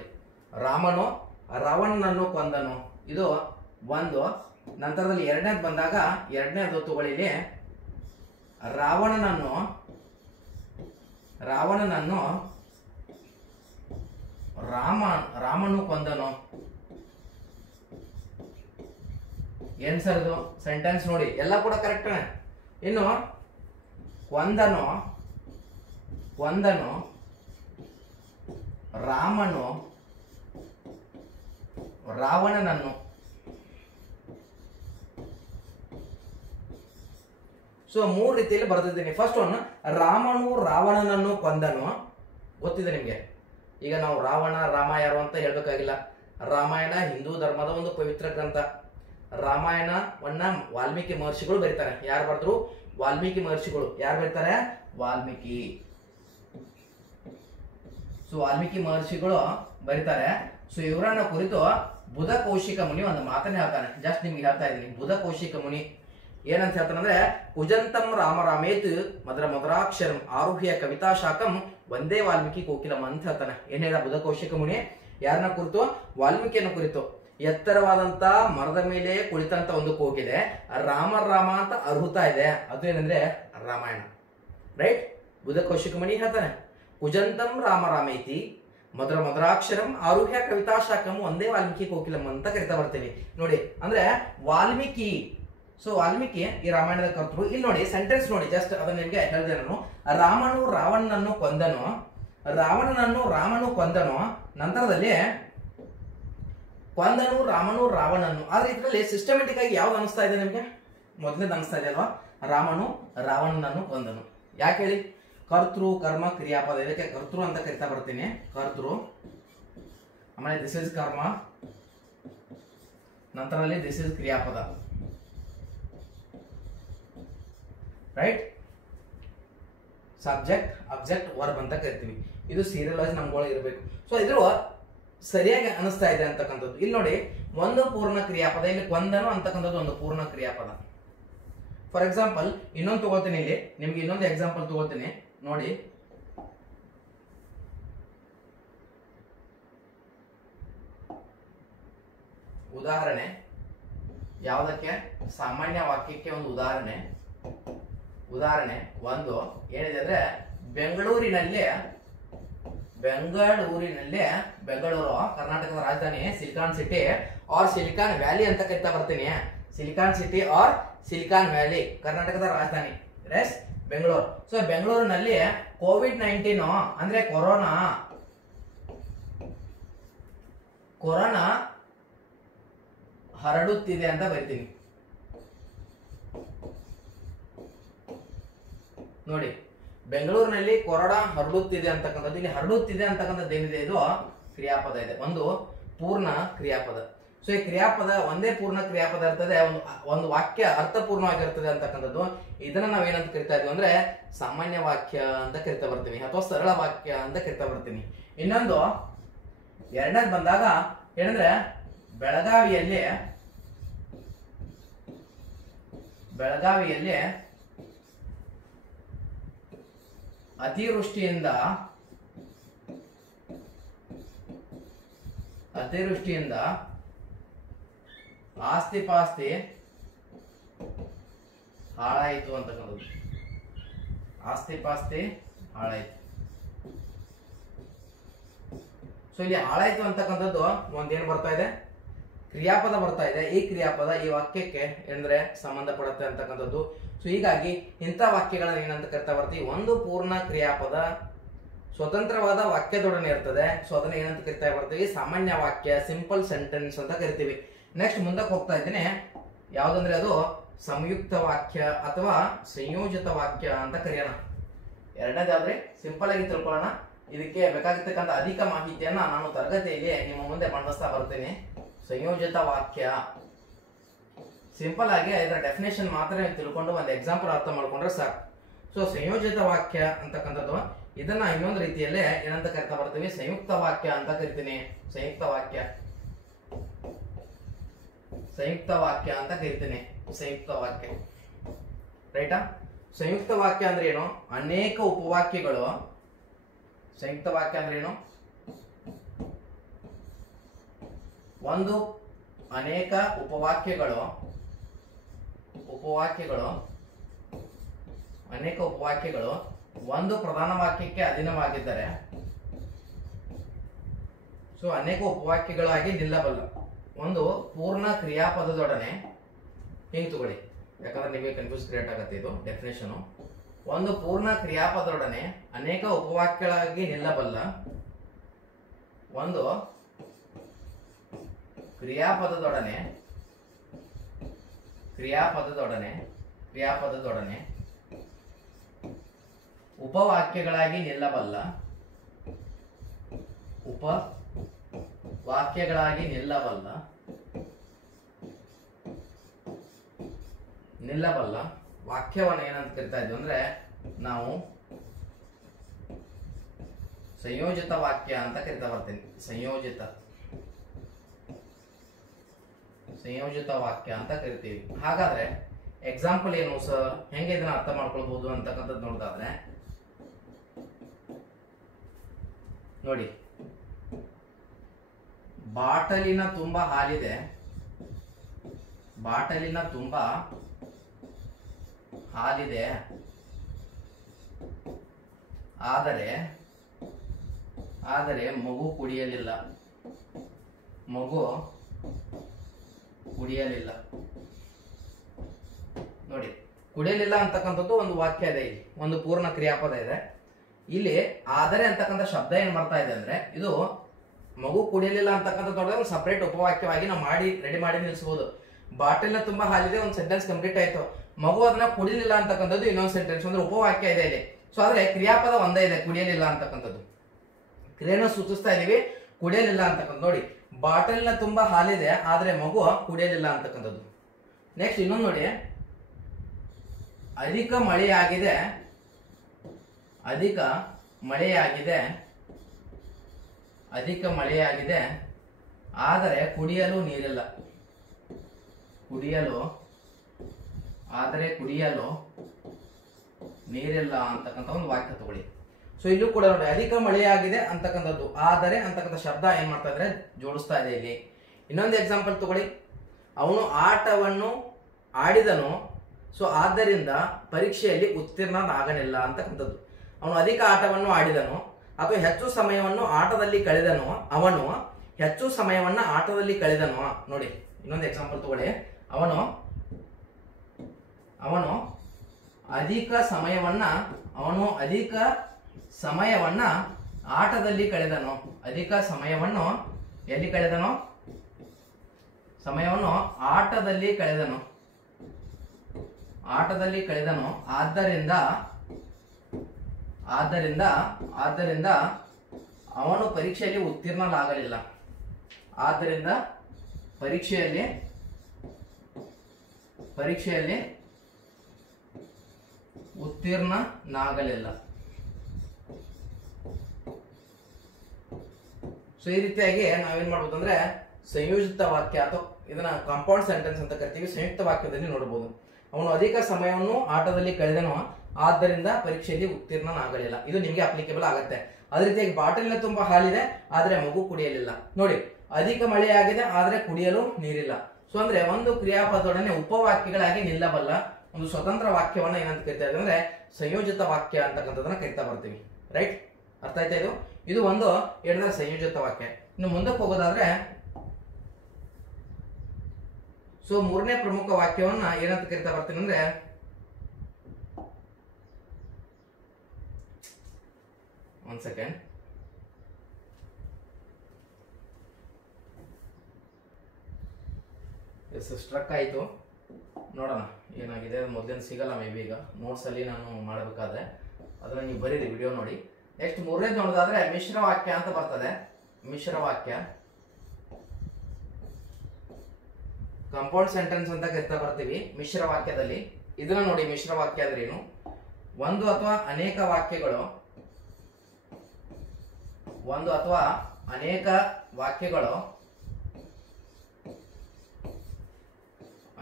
ರಾಮನು ರಾವಣನನ್ನು ಕೊಂದನು, ಇದು ಒಂದು. ನಂತರದಲ್ಲಿ ಎರಡನೇದು ಬಂದಾಗ, ಎರಡನೇದು ತಗೊಳ್ಳಿ, ರಾವಣನನ್ನು ರಾಮನು ಕೊಂದನು. ಏನ್ ಸರ್ ಇದು ಸೆಂಟೆನ್ಸ್? ನೋಡಿ ಎಲ್ಲ ಕೂಡ ಕರೆಕ್ಟ್. ಇನ್ನು ಕೊಂದನು ರಾಮನು ರಾವಣನನ್ನು. ಸೊ 3 ರೀತಿಯಲ್ಲಿ ಬರೆದಿದ್ದೀನಿ. ಫಸ್ಟ್ ಒನ್, ರಾಮನು ರಾವಣನನ್ನು ಕೊಂದನು. ಗೊತ್ತಿದೆ ನಿಮ್ಗೆ. ಈಗ ನಾವು ರಾವಣ, ರಾಮ ಯಾರು ಅಂತ ಹೇಳ್ಬೇಕಾಗಿಲ್ಲ. ರಾಮಾಯಣ ಹಿಂದೂ ಧರ್ಮದ ಒಂದು ಪವಿತ್ರ ಗ್ರಂಥ. ರಾಮಾಯಣವನ್ನ ವಾಲ್ಮೀಕಿ ಮಹರ್ಷಿಗಳು ಬರೀತಾರೆ. ಯಾರು ಬರೆದ್ರು? ವಾಲ್ಮೀಕಿ ಮಹರ್ಷಿಗಳು. ಯಾರು ಬರೀತಾರೆ? ವಾಲ್ಮೀಕಿ. ಸೊ ವಾಲ್ಮೀಕಿ ಮಹರ್ಷಿಗಳು ಬರೀತಾರೆ. ಸೊ ಇವರನ್ನ ಕುರಿತು ಬುಧ ಕೌಶಿಕ ಮುನಿ ಒಂದು ಮಾತನ್ನ ಹೇಳ್ತಾನೆ. ಜಸ್ಟ್ ನಿಮ್ಗೆ ಹೇಳ್ತಾ ಇದ್ದೀನಿ. ಬುಧ ಕೌಶಿಕ ಮುನಿ ಏನಂತ ಹೇಳ್ತಾನಂದ್ರೆ, ಕುಜಂತಂ ರಾಮರಾಮೇತ್ ಮದ್ರ ಮಧುರಾಕ್ಷರಂ ಆರುಹ್ಯ ಕವಿತಾ ಶಾಖಂ ಒಂದೇ ವಾಲ್ಮೀಕಿ ಕೋಕಿಲಂ ಅಂತ ಹೇಳ್ತಾನೆ. ಏನ್ ಹೇಳ ಬುಧ ಕೌಶಿಕ ಮುನಿ? ಯಾರನ್ನ ಕುರಿತು? ವಾಲ್ಮೀಕಿಯನ್ನು ಕುರಿತು. ಎತ್ತರವಾದಂತ ಮರದ ಮೇಲೆ ಕುಳಿತಂತ ಒಂದು ಕೋಕಿಲೆ ರಾಮ ರಾಮ ಅಂತ ಅರ್ಹುತಾ ಇದೆ. ಅದು ಏನಂದ್ರೆ ರಾಮಾಯಣ. ರೈಟ್? ಬುಧ ಕೌಶಿಕ ಮುನಿ ಹೇಳ್ತಾನೆ, ಕುಜಂತಂ ರಾಮ ರಾಮೇತಿ ಮಧುರ ಮಧುರಾಕ್ಷರಂ ಆರುಹ್ಯ ಕವಿತಾ ಶಾಖಂ ಒಂದೇ ವಾಲ್ಮೀಕಿ ಕೋಕಿಲಂ ಅಂತ ಕರಿತಾ ಬರ್ತೀವಿ. ನೋಡಿ, ಅಂದ್ರೆ ವಾಲ್ಮೀಕಿ. ಸೊ ವಾಲ್ಮೀಕಿ ಈ ರಾಮಾಯಣದ ಕರ್ತೃ. ಇಲ್ಲಿ ನೋಡಿ ಸೆಂಟೆನ್ಸ್ ನೋಡಿ, ಜಸ್ಟ್ ಅದನ್ನ ನಿಮ್ಗೆ ಹೇಳಿದೆ ನಾನು. ರಾಮನು ರಾವಣನನ್ನು ಕೊಂದನು, ರಾಮನು ಕೊಂದನು. ನಂತರದಲ್ಲಿ ಕೊಂದನು ರಾಮನು ರಾವಣನು. ಆದ್ರೆ ಇದರಲ್ಲಿ ಸಿಸ್ಟಮೆಟಿಕ್ ಆಗಿ ಯಾವ್ದು ಅನಿಸ್ತಾ ಇದೆ ನಿಮ್ಗೆ? ಮೊದಲನೇದು ಅನಿಸ್ತಾ ಇದೆ ಅಲ್ವಾ? ರಾಮನು ರಾವಣನನ್ನು ಕೊಂದನು. ಯಾಕೆ ಹೇಳಿ? ಕರ್ತೃ ಕರ್ಮ ಕ್ರಿಯಾಪದ, ಇದಕ್ಕೆ ಕರ್ತೃ ಅಂತ ಕರಿತಾ ಬರ್ತೀನಿ. ಕರ್ತೃ, ಆಮೇಲೆ ದಿಸ್ ಇಸ್ ಕರ್ಮ, ನಂತರದಲ್ಲಿ ದಿಸ್ ಇಸ್ ಕ್ರಿಯಾಪದ. ರೈಟ್? ಸಬ್ಜೆಕ್ಟ್ ಅಬ್ಜೆಕ್ಟ್ ವರ್ಬ್ ಅಂತ ಕರಿತೀವಿ. ಇದು ಸೀರಿಯಲ್ ವೈಸ್ ನಮ್ಗೊಳಗೆ ಇರಬೇಕು. ಸೊ ಇದ್ರ ಸರಿಯಾಗಿ ಅನಿಸ್ತಾ ಇದೆ ಅಂತಕ್ಕಂಥದ್ದು. ಇಲ್ಲಿ ನೋಡಿ, ಒಂದು ಪೂರ್ಣ ಕ್ರಿಯಾಪದ. ಇಲ್ಲಿ ಕೊಂದನು ಅಂತಕ್ಕಂಥದ್ದು ಒಂದು ಪೂರ್ಣ ಕ್ರಿಯಾಪದ. ಫಾರ್ ಎಕ್ಸಾಂಪಲ್ ಇನ್ನೊಂದು ತಗೋತೀನಿ. ಇಲ್ಲಿ ನಿಮ್ಗೆ ಇನ್ನೊಂದು ಎಕ್ಸಾಂಪಲ್ ತಗೋತೀನಿ ನೋಡಿ. ಉದಾಹರಣೆ ಯಾವುದಕ್ಕೆ? ಸಾಮಾನ್ಯ ವಾಕ್ಯಕ್ಕೆ ಒಂದು ಉದಾಹರಣೆ. ಒಂದು ಏನಿದೆ ಅಂದ್ರೆ, ಬೆಂಗಳೂರು ಕರ್ನಾಟಕದ ರಾಜಧಾನಿ silicon city or silicon valley ಅಂತ ಕರಿತಾ ಬರ್ತೀನಿ. Silicon city or silicon valley ಕರ್ನಾಟಕದ ರಾಜಧಾನಿ ಬೆಂಗಳೂರು. ಸೊ ಬೆಂಗಳೂರಿನಲ್ಲಿ ಕೋವಿಡ್-19 ಅಂದ್ರೆ ಕೊರೋನಾ ಹರಡುತ್ತಿದೆ ಅಂತ ಬರಿತೀನಿ. ನೋಡಿ, ಬೆಂಗಳೂರಿನಲ್ಲಿ ಕೊರೋನಾ ಹರಡುತ್ತಿದೆ ಅಂತಕ್ಕಂಥದ್ದು. ಇಲ್ಲಿ ಹರಡುತ್ತಿದೆ ಅಂತಕ್ಕಂಥದ್ದು ಏನಿದೆ? ಇದು ಕ್ರಿಯಾಪದ ಇದೆ, ಒಂದು ಪೂರ್ಣ ಕ್ರಿಯಾಪದ. ಸೊ ಈ ಕ್ರಿಯಾಪದ ಒಂದೇ ಪೂರ್ಣ ಕ್ರಿಯಾಪದ ಇರ್ತದೆ, ಒಂದು ವಾಕ್ಯ ಅರ್ಥಪೂರ್ಣವಾಗಿರ್ತದೆ ಅಂತಕ್ಕಂಥದ್ದು. ಇದನ್ನ ನಾವೇನಂತ ಕರಿತಾ ಇದೀವಿ ಅಂದ್ರೆ ಸಾಮಾನ್ಯ ವಾಕ್ಯ ಅಂತ ಕರಿತಾ ಬರ್ತೀವಿ, ಅಥವಾ ಸರಳ ವಾಕ್ಯ ಅಂತ ಕರಿತಾ ಬರ್ತೀನಿ. ಇನ್ನೊಂದು ಎರಡನೇದು ಬಂದಾಗ ಏನಂದ್ರೆ, ಬೆಳಗಾವಿಯಲ್ಲಿ ಅತಿವೃಷ್ಟಿಯಿಂದ ಆಸ್ತಿ ಪಾಸ್ತಿ ಹಾಳಾಯಿತು ಅಂತಕ್ಕಂಥದ್ದು. ಆಸ್ತಿ ಪಾಸ್ತಿ ಹಾಳಾಯಿತು. ಸೊ ಇಲ್ಲಿ ಹಾಳಾಯಿತು ಅಂತಕ್ಕಂಥದ್ದು ಒಂದೇನು ಬರ್ತಾ ಇದೆ? ಕ್ರಿಯಾಪದ ಬರ್ತಾ ಇದೆ. ಈ ಕ್ರಿಯಾಪದ ಈ ವಾಕ್ಯಕ್ಕೆ ಅಂದ್ರೆ ಸಂಬಂಧಪಡುತ್ತೆ ಅಂತಕ್ಕಂಥದ್ದು. ಸೊ ಹೀಗಾಗಿ ಇಂಥ ವಾಕ್ಯಗಳನ್ನ ಏನಂತ ಕರಿತಾ ಬರ್ತೀವಿ? ಒಂದು ಪೂರ್ಣ ಕ್ರಿಯಾಪದ ಸ್ವತಂತ್ರವಾದ ವಾಕ್ಯದೊಡನೆ ಇರ್ತದೆ. ಸೊ ಅದನ್ನ ಏನಂತ ಕರಿತಾ ಬರ್ತೀವಿ? ಸಾಮಾನ್ಯ ವಾಕ್ಯ, ಸಿಂಪಲ್ ಸೆಂಟೆನ್ಸ್ ಅಂತ ಕರಿತೀವಿ. ನೆಕ್ಸ್ಟ್ ಮುಂದಕ್ಕೆ ಹೋಗ್ತಾ ಇದ್ದೀನಿ. ಯಾವ್ದಂದ್ರೆ ಅದು ಸಂಯುಕ್ತ ವಾಕ್ಯ ಅಥವಾ ಸಂಯೋಜಿತ ವಾಕ್ಯ ಅಂತ ಕರೆಯೋಣ. ಎರಡನೇದಾದ್ರೆ ಸಿಂಪಲ್ ಆಗಿ ತಿಳ್ಕೊಳ್ಳೋಣ. ಇದಕ್ಕೆ ಬೇಕಾಗಿರ್ತಕ್ಕಂಥ ಅಧಿಕ ಮಾಹಿತಿಯನ್ನ ನಾನು ತರಗತಿಯಲ್ಲಿ ನಿಮ್ಮ ಮುಂದೆ ಮಂಡಿಸ್ತಾ ಬರ್ತೀನಿ. ಸಂಯೋಜಿತ ವಾಕ್ಯ ಸಿಂಪಲ್ ಆಗಿ ಇದರ ಡೆಫಿನೇಷನ್ ಮಾತ್ರ ನೀವು ತಿಳ್ಕೊಂಡು ಒಂದು ಎಕ್ಸಾಂಪಲ್ ಅರ್ಥ ಮಾಡ್ಕೊಂಡ್ರೆ ಸಾಕು. ಸೊ ಸಂಯೋಜಿತ ವಾಕ್ಯ ಅಂತಕ್ಕಂಥದ್ದು ಇದನ್ನ ಇನ್ನೊಂದು ರೀತಿಯಲ್ಲೇ ಏನಂತ ಕರಿತಾ ಬರ್ತೀವಿ? ಸಂಯುಕ್ತ ವಾಕ್ಯ ಅಂತ ಕರಿತೀನಿ. ಸಂಯುಕ್ತ ವಾಕ್ಯ ಅಂತ ಕರಿತೀನಿ. ಸಂಯುಕ್ತ ವಾಕ್ಯ, ರೈಟಾ? ಸಂಯುಕ್ತ ವಾಕ್ಯ ಅಂದ್ರೆ ಏನು? ಅನೇಕ ಉಪವಾಕ್ಯಗಳು. ಸಂಯುಕ್ತ ವಾಕ್ಯ ಅಂದ್ರೆ ಏನು? ಅನೇಕ ಉಪವಾಕ್ಯಗಳು ಒಂದು ಪ್ರಧಾನ ವಾಕ್ಯಕ್ಕೆ ಅಧೀನವಾಗಿದ್ದರೆ, ಸೊ ಅನೇಕ ಉಪವಾಕ್ಯಗಳಾಗಿ ನಿಲ್ಲಬಲ್ಲ. ಒಂದು ಪೂರ್ಣ ಕ್ರಿಯಾಪದದೊಡನೆ, ಹಿಂಗ್ ತಗೊಳ್ಳಿ ಯಾಕಂದ್ರೆ ನಿಮಗೆ ಕನ್ಫ್ಯೂಸ್ ಕ್ರಿಯೇಟ್ ಆಗತ್ತೆ. ಇದು ಡೆಫಿನೇಷನ್. ಒಂದು ಪೂರ್ಣ ಕ್ರಿಯಾಪದದೊಡನೆ ಅನೇಕ ಉಪವಾಕ್ಯಗಳಾಗಿ ನಿಲ್ಲಬಲ್ಲ ಒಂದು ಕ್ರಿಯಾಪದದೊಡನೆ ಉಪವಾಕ್ಯಗಳಾಗಿ ನಿಲ್ಲಬಲ್ಲ ವಾಕ್ಯವನ್ನು ಏನಂತ ಕರಿತಾ ಇದ್ವಿ ಅಂದ್ರೆ ನಾವು ಸಂಯೋಜಿತ ವಾಕ್ಯ ಅಂತ ಕರಿತಾ ಬರ್ತೀನಿ. ಸಂಯೋಜಿತ ಸಂಯೋಜಿತ ವಾಕ್ಯ ಅಂತ ಕರಿತೀವಿ. ಹಾಗಾದ್ರೆ ಎಕ್ಸಾಂಪಲ್ ಏನು ಸರ್, ಹೆಂಗೆ ಇದನ್ನ ಅರ್ಥ ಮಾಡ್ಕೊಳ್ಬಹುದು ಅಂತಕ್ಕಂಥದ್ದು ನೋಡಿದಾದ್ರೆ ನೋಡಿ, ಬಾಟಲಿನ ತುಂಬಾ ಹಾಲಿದೆ, ಬಾಟಲಿನ ತುಂಬಾ ಹಾಲಿದೆ, ಆದರೆ ಮಗು ಕುಡಿಯಲಿಲ್ಲ, ಮಗು ಕುಡಿಯಲಿಲ್ಲ. ನೋಡಿ, ಕುಡಿಯಲಿಲ್ಲ ಅಂತಕ್ಕಂಥದ್ದು ಒಂದು ವಾಕ್ಯ ಇದೆ, ಇಲ್ಲಿ ಒಂದು ಪೂರ್ಣ ಕ್ರಿಯಾಪದ ಇದೆ. ಇಲ್ಲಿ ಆದರೆ ಅಂತಕ್ಕಂಥ ಶಬ್ದ ಏನ್ ಬರ್ತಾ ಇದೆ ಅಂದ್ರೆ, ಇದು ಮಗು ಕುಡಿಯಲಿಲ್ಲ ಅಂತಕ್ಕಂಥದ್ದು ಒಂದು ಸಪರೇಟ್ ಉಪವಾಕ್ಯವಾಗಿ ನಾವು ರೆಡಿ ಮಾಡಿ ನಿಲ್ಲಿಸಬಹುದು. ಬಾಟಲಿನ ತುಂಬಾ ಹಾಲಿದೆ ಒಂದು ಸೆಂಟೆನ್ಸ್ ಕಂಪ್ಲೀಟ್ ಆಯ್ತು. ಮಗು ಅದನ್ನ ಕುಡಿಲಿಲ್ಲ ಅಂತಕ್ಕಂಥದ್ದು ಇನ್ನೊಂದು ಸೆಂಟೆನ್ಸ್, ಅಂದ್ರೆ ಉಪವಾಕ್ಯ ಇದೆ ಇಲ್ಲಿ. ಸೊ ಆದ್ರೆ ಕ್ರಿಯಾಪದ ಒಂದೇ ಇದೆ, ಕುಡಿಯಲಿಲ್ಲ ಅಂತಕ್ಕಂಥದ್ದು. ಕ್ರಿಯೆಯನ್ನು ಸೂಚಿಸ್ತಾ ಇದೀವಿ, ಕುಡಿಯಲಿಲ್ಲ ಅಂತಕ್ಕಂಥ. ನೋಡಿ, ಬಾಟಲಿನ ತುಂಬಾ ಹಾಲಿದೆ ಆದ್ರೆ ಮಗು ಕುಡಿಯಲಿಲ್ಲ ಅಂತಕ್ಕಂಥದ್ದು. ನೆಕ್ಸ್ಟ್ ಇನ್ನೊಂದು ನೋಡಿ, ಅಧಿಕ ಮಳೆಯಾಗಿದೆ, ಅಧಿಕ ಮಳೆಯಾಗಿದೆ, ಅಧಿಕ ಮಳೆಯಾಗಿದೆ ಆದರೆ ಕುಡಿಯಲು ನೀರಿಲ್ಲ, ಕುಡಿಯಲು ನೀರಿಲ್ಲ ಅಂತಕ್ಕಂಥ ಒಂದು ವಾಕ್ಯ ತಗೊಳ್ಳಿ. ಸೊ ಇಲ್ಲೂ ಕೂಡ ನೋಡಿ, ಅಧಿಕ ಮಳೆಯಾಗಿದೆ ಅಂತಕ್ಕಂಥದ್ದು ಆದರೆ ಅಂತಕ್ಕಂಥ ಶಬ್ದ ಏನ್ ಮಾಡ್ತಾ ಇದ್ರೆ ಜೋಡಿಸ್ತಾ ಇದೆ ಇಲ್ಲಿ. ಇನ್ನೊಂದು ಎಕ್ಸಾಂಪಲ್ ತಗೊಳ್ಳಿ, ಅವನು ಆಟವನ್ನು ಆಡಿದನು, ಸೊ ಆದ್ದರಿಂದ ಪರೀಕ್ಷೆಯಲ್ಲಿ ಉತ್ತೀರ್ಣನಾಗಲಿಲ್ಲ ಅಂತಕ್ಕಂಥದ್ದು. ಅವನು ಅಧಿಕ ಆಟವನ್ನು ಆಡಿದನು ಅಥವಾ ಹೆಚ್ಚು ಸಮಯವನ್ನು ಆಟದಲ್ಲಿ ಕಳೆದನು, ಅವನು ಹೆಚ್ಚು ಸಮಯವನ್ನ ಆಟದಲ್ಲಿ ಕಳೆದನು. ನೋಡಿ ಇನ್ನೊಂದು ಎಕ್ಸಾಂಪಲ್ ತಗೊಳ್ಳಿ, ಅವನು ಅಧಿಕ ಸಮಯವನ್ನ ಆಟದಲ್ಲಿ ಕಳೆದನು, ಅಧಿಕ ಸಮಯವನ್ನು ಎಲ್ಲಿ ಕಳೆದನು, ಸಮಯವನ್ನು ಆಟದಲ್ಲಿ ಕಳೆದನು, ಆದ್ದರಿಂದ ಅವನು ಪರೀಕ್ಷೆಯಲ್ಲಿ ಉತ್ತೀರ್ಣನಾಗಲಿಲ್ಲ, ಆದ್ದರಿಂದ ಪರೀಕ್ಷೆಯಲ್ಲಿ ಉತ್ತೀರ್ಣನಾಗಲಿಲ್ಲ. ಸೊ ಈ ರೀತಿಯಾಗಿ ನಾವೇನ್ ಮಾಡ್ಬೋದು ಅಂದ್ರೆ ಸಂಯೋಜಿತ ವಾಕ್ಯ ಅಥವಾ ಇದನ್ನ ಕಾಂಪೌಂಡ್ ಸೆಂಟೆನ್ಸ್ ಅಂತ ಕರಿತೀವಿ, ಸಂಯುಕ್ತ ವಾಕ್ಯದಲ್ಲಿ ನೋಡಬಹುದು. ಅವನು ಅಧಿಕ ಸಮಯವನ್ನು ಆಟದಲ್ಲಿ ಕಳೆದನು ಆದ್ದರಿಂದ ಪರೀಕ್ಷೆಯಲ್ಲಿ ಉತ್ತೀರ್ಣನಾಗಲಿಲ್ಲ. ಇದು ನಿಮಗೆ ಅಪ್ಲಿಕೇಬಲ್ ಆಗುತ್ತೆ. ಅದೇ ರೀತಿಯಾಗಿ ಬಾಟಲಿನ ತುಂಬಾ ಹಾಲಿದೆ ಆದ್ರೆ ಮಗು ಕುಡಿಯಲಿಲ್ಲ. ನೋಡಿ, ಅಧಿಕ ಮಳೆಯಾಗಿದೆ ಆದ್ರೆ ಕುಡಿಯಲು ನೀರಿಲ್ಲ. ಸೊ ಅಂದ್ರೆ ಒಂದು ಕ್ರಿಯಾಪದೊಡನೆ ಉಪವಾಕ್ಯಗಳಾಗಿ ನಿಲ್ಲಬಲ್ಲ ಒಂದು ಸ್ವತಂತ್ರ ವಾಕ್ಯವನ್ನ ಏನಂತ ಕರಿತಾ ಇದ್ದೀವಿ ಅಂದ್ರೆ ಸಂಯೋಜಿತ ವಾಕ್ಯ ಅಂತಕ್ಕಂಥದನ್ನ ಕರಿತಾ ಬರ್ತೀವಿ. ರೈಟ್, ಅರ್ಥ ಆಯ್ತಾ? ಇದು ಒಂದು ಹೇಳಿದ್ರೆ ಸಂಯೋಜಿತ ವಾಕ್ಯ. ಇನ್ನು ಮುಂದಕ್ಕೆ ಹೋಗೋದಾದ್ರೆ, ಸೊ ಮೂರನೇ ಪ್ರಮುಖ ವಾಕ್ಯವನ್ನ ಏನಂತ ಕರಿತಾ ಬರ್ತೀನಿ ಅಂದ್ರೆ ಒಂದ್ ಸೆಕೆಂಡ್, ಸ್ಟ್ರಕ್ ಆಯ್ತು, ನೋಡೋಣ ಏನಾಗಿದೆ. ಮೊದಲಿನ ಸಿಗಲ್ಲ ಮೇ ಬಿ, ಈಗ ನೋಟ್ಸ್ ಅಲ್ಲಿ ನಾನು ಮಾಡಬೇಕಾದ್ರೆ ಅದನ್ನ ನೀವು ಬರೀರಿ, ವಿಡಿಯೋ ನೋಡಿ. ನೆಕ್ಸ್ಟ್ ಮೂರನೇದು ನೋಡೋದಾದ್ರೆ ಮಿಶ್ರ ವಾಕ್ಯ ಅಂತ ಬರ್ತದೆ. ಮಿಶ್ರ ವಾಕ್ಯ ಕಾಂಪೌಂಡ್ ಸೆಂಟೆನ್ಸ್ ಅಂತ ಕರಿತಾ ಬರ್ತೀವಿ ಮಿಶ್ರ ವಾಕ್ಯದಲ್ಲಿ. ಇದನ್ನ ನೋಡಿ, ಮಿಶ್ರ ವಾಕ್ಯ ಅಂದ್ರೆ ಏನು? ಒಂದು ಅಥವಾ ಅನೇಕ ವಾಕ್ಯಗಳು,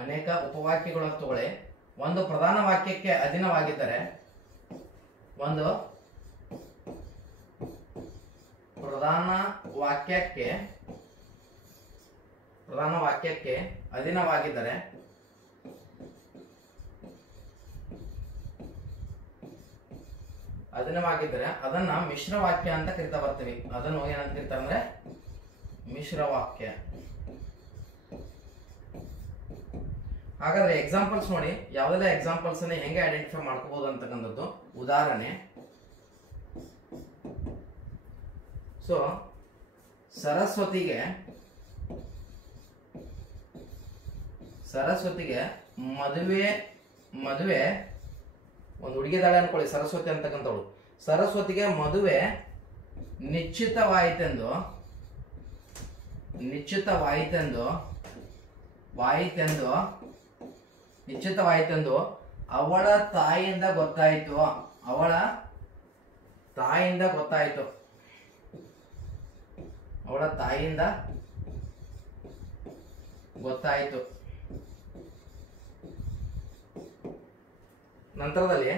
ಅನೇಕ ಉಪವಾಕ್ಯಗಳು ತಗೊಳ್ಳಿ. ಒಂದು ಪ್ರಧಾನ ವಾಕ್ಯಕ್ಕೆ ಅಧೀನವಾಗಿದ್ದರೆ, ಒಂದು ಪ್ರಧಾನ ವಾಕ್ಯಕ್ಕೆ ಅಧೀನವಾಗಿದ್ದರೆ ಅದನ್ನ ಮಿಶ್ರ ವಾಕ್ಯ ಅಂತ ಕರಿತಾ ಬರ್ತೀವಿ. ಅದನ್ನು ಏನಂತ ಕರಿತಾರೆ ಅಂದ್ರೆ ಮಿಶ್ರ ವಾಕ್ಯ. ಹಾಗಾದ್ರೆ ಎಕ್ಸಾಂಪಲ್ಸ್ ನೋಡಿ, ಯಾವ್ದೆಲ್ಲ ಎಕ್ಸಾಂಪಲ್ಸ್ ಅನ್ನ ಹೆಂಗೆ ಐಡೆಂಟಿಫೈ ಮಾಡ್ಕೋಬಹುದು ಅಂತಕ್ಕಂಥದ್ದು. ಉದಾಹರಣೆ, ಸೊ ಸರಸ್ವತಿಗೆ ಮದುವೆ ಒಂದು ಹುಡುಗಿ ಇದ್ದಾಳೆ ಅನ್ಕೊಳ್ಳಿ, ಸರಸ್ವತಿ ಅಂತಕ್ಕಂಥವಳು. ಸರಸ್ವತಿಗೆ ಮದುವೆ ನಿಶ್ಚಿತವಾಯಿತೆಂದು ಅವಳ ತಾಯಿಯಿಂದ ಗೊತ್ತಾಯಿತು. ಅವಳ ತಾಯಿಯಿಂದ ಗೊತ್ತಾಯಿತು. ನಂತರದಲ್ಲಿ